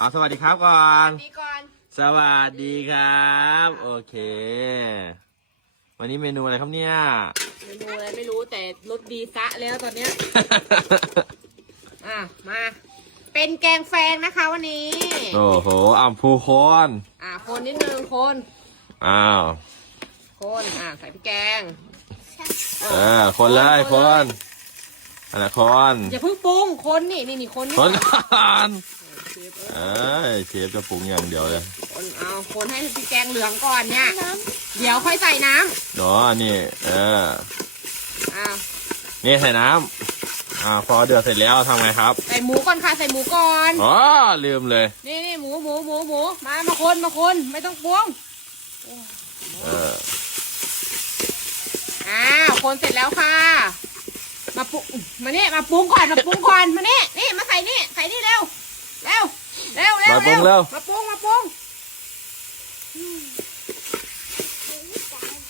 เอาสวัสดีครับก่อน นี้ก่อนสวัสดีครับ โอเค วันนี้เมนูอะไรครับเนี่ย เมนูอะไรไม่รู้แต่รสดีซะแล้วตอนเนี้ยอะมา เป็นแกงแฟงนะคะวันนี้ โอ้โหอัมพูโคนอะคนนิดนึงคนอ้าวคนอะใส่พริกแกงเออคนเลยคนอันนั้นคนอย่าเพิ่งปรุงคนนี่นี่นี่คนนี่คนก่อน เชฟเอ้ยเชฟจะปรุงอย่างเดียวเลยคนเอาคนให้พริกแกงเหลืองก่อนเนี่ย เดี๋ยวค่อยใส่น้เนาะนี่เออำอะนี่ใส่น้ำอ่าพอเดือดเสร็จแล้วทำไงครับ ใส่หมูก่อนค่ะใส่หมูก่อนอ๋อลืมเลย นี่นี่หมูหมูหมูหมูมามาคนมาคนไม่ต้องปรุงเอออ้าวคนเสร็จแล้วค่ะ มาปรุงมานี่มาปรุงก่อนมาปรุงก่อนมานี่นี่มาใส่นี่ใส่นี่เร็วเร็วเร็วเร็ว มา ปรุงเร็วมาปรุงมาปรุง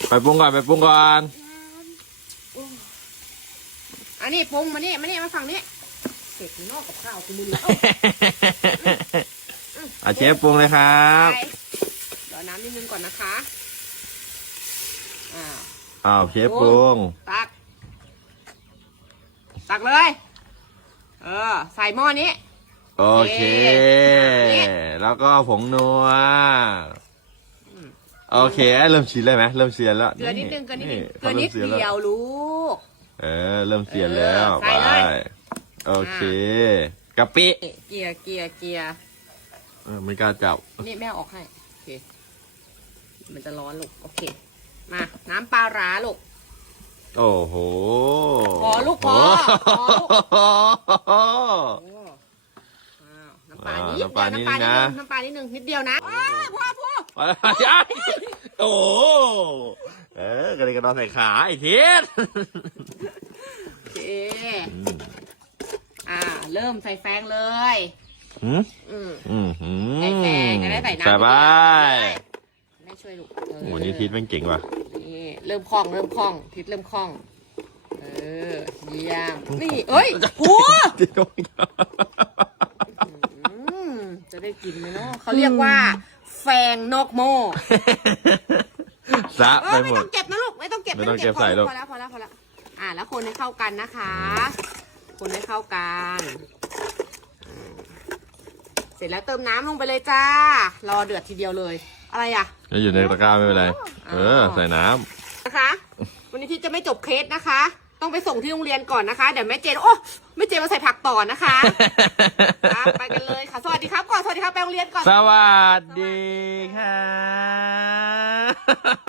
ไปปรุงก่อนไปปรุงก่อนอันนี้ปรุงมานี่มานี่มาฝั่งนี้เสร็จนอกกับข้าวกูมือเอ้าอะเชฟปรุงเลยครับไปเดี๋ยวน้ำนิดนึงก่อนนะคะอ่าอ้าวเชฟปรุงตัก ตักเลย เออ ใส่หม้อนี้ โอเคนี่แล้วก็ผงนัว โอเค เริ่มชินเลยไหมเริ่มเสียนแล้วเกลือนิดนึงเกลือนิดนึงเกลืขาอริ่นิมดสีนเดีแล้ยวลูก เออ เริ่มเสียนแล้วเออไปใส่เลยโอเคกะปินี่เกียร์เกียร์เกียร์เออไม่กล้าจับ นี่แม่เอาออกให้โอเค มันจะร้อนลูก โอเค มา น้ำปลาร้าลูกโอ้โห พอลูกพอพอลูก โอ้โห โอ้อ้าวน้ำปลานิดเดียวอ่าน้ำปลานิดน้ำปลานิดนึนึงงนะน้ำปลานิดนึงนิดเดียวนะอ้าวพ่อพ่อโอ้โหเออกระเด็นกระดอนใส่ขาไอ้เทียนโอเคอ่า เริ่มใส่แฟงเลยหืมอืมอืมหืมใส่แฟงจะได้ใส่น้ำใส่ไปแม่ช่วยลูกเออโอ้โหนี่ทิศแม่งเก่งว่ะนี่เริ่มคล่องเริ่มคล่องทิศเริ่มคล่อง เออเยี่ยมนี่เอ้ยโหทิศโดนอืมจะ ได้กินไหมเนาะเขาเรียกว่า แฟงนอกหม้อซะเอไปอหไม่มต้ด องเก็บนะลูกไม่ต้องเก็บไม่ต้องเก็บพอใส่ลูก พอแล้วพอแล้วพอแล้วอ่า แล้วคนให้เข้ากันนะคะ คนให้เข้ากันอืมเสร็จแล้วเติมน้ำลงไปเลยจ้า รอเดือดทีเดียวเลย อะไรอะ จะอยู่ในตะกร้าไม่เป็นไร เออ ใส่น้นะคะ วันนี้ที่จะไม่จบเคสนะคะ ต้องไปส่งที่โรงเรียนก่อนนะคะ เดี๋ยวแม่เจนโอ้แม่เจนมาใส่ผักต่อนะคะำอะไปกันเลยค่ะ สวัสดีครับก่อน สวัสดีครับไปโรงเรียนก่อน สวัสดีค่ะ